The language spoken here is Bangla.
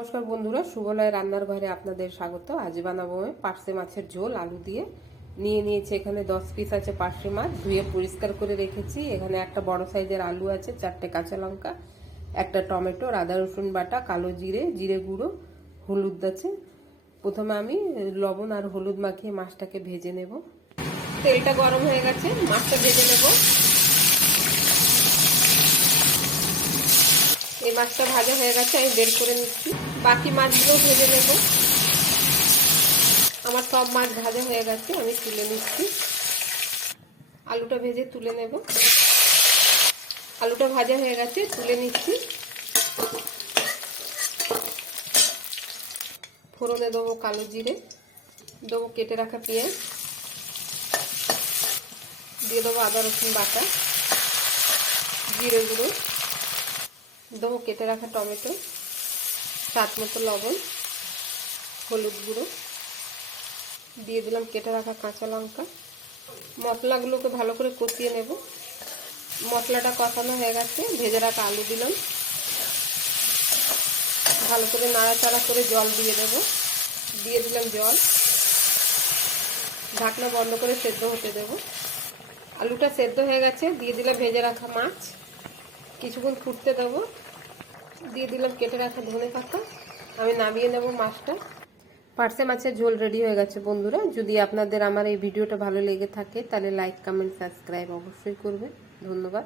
নমস্কার বন্ধুরা সুবলয় রান্নার ঘরে আপনাদের স্বাগত। আজ বানাবো পার্সে মাছের ঝোল, আলু দিয়ে। নিয়ে নিয়েছি এখানে দশ পিস আছে পার্সে মাছ, ধুয়ে পরিষ্কার করে রেখেছি। এখানে একটা বড় সাইজের আলু আছে, চারটে কাঁচা লঙ্কা, একটা টমেটো, আদা, রসুন বাটা, কালো জিরে জিরে গুঁড়ো, হলুদ আছে। প্রথমে আমি লবণ আর হলুদ মাখিয়ে মাছটাকে ভেজে নেব। তেলটা গরম হয়ে গেছে, মাছটা ভেজে নেব। এই মাছটা ভাজা হয়ে গেছে, আমি বের করে নিচ্ছি। বাকি মাছগুলো ভেজে নেব। আমার সব মাছ ভাজা হয়ে গেছে, আমি তুলে নিচ্ছি। আলুটা ভেজে তুলে নেব। আলুটা ভাজা হয়ে গেছে, তুলে নিচ্ছি। ফোড়নে দেবো কালো জিরে, দেবো কেটে রাখা পেঁয়াজ, দিয়ে দেবো আদা, রসুন বাটা, জিরে গুঁড়ো, দেবো কেটে রাখা টমেটো। স্বাদ মতো লবণ, হলুদ গুঁড়ো। দিয়ে দিলাম কেটে রাখা কাঁচা লঙ্কা। মশলাগুলোকে ভালো করে কষিয়ে নেব। মশলাটা কষানো হয়ে গেছে, ভেজে রাখা আলু দিলাম। ভালো করে নাড়াচাড়া করে জল দিয়ে দেব। দিয়ে দিলাম জল। ঢাকনা বন্ধ করে সেদ্ধ হতে দেব। আলুটা সেদ্ধ হয়ে গেছে, দিয়ে দিলাম ভেজে রাখা মাছ। কিছুক্ষণ ফুটতে দেবো। দিয়ে দিলাম, কেটে রাখা ধনে পাতা। আমি নামিয়ে নেব মাছটা। পার্সে মাছের ঝোল রেডি হয়ে গেছে বন্ধুরা। যদি আপনাদের আমার এই ভিডিওটা ভালো লেগে থাকে, তাহলে লাইক কমেন্ট সাবস্ক্রাইব অবশ্যই করবে ধন্যবাদ।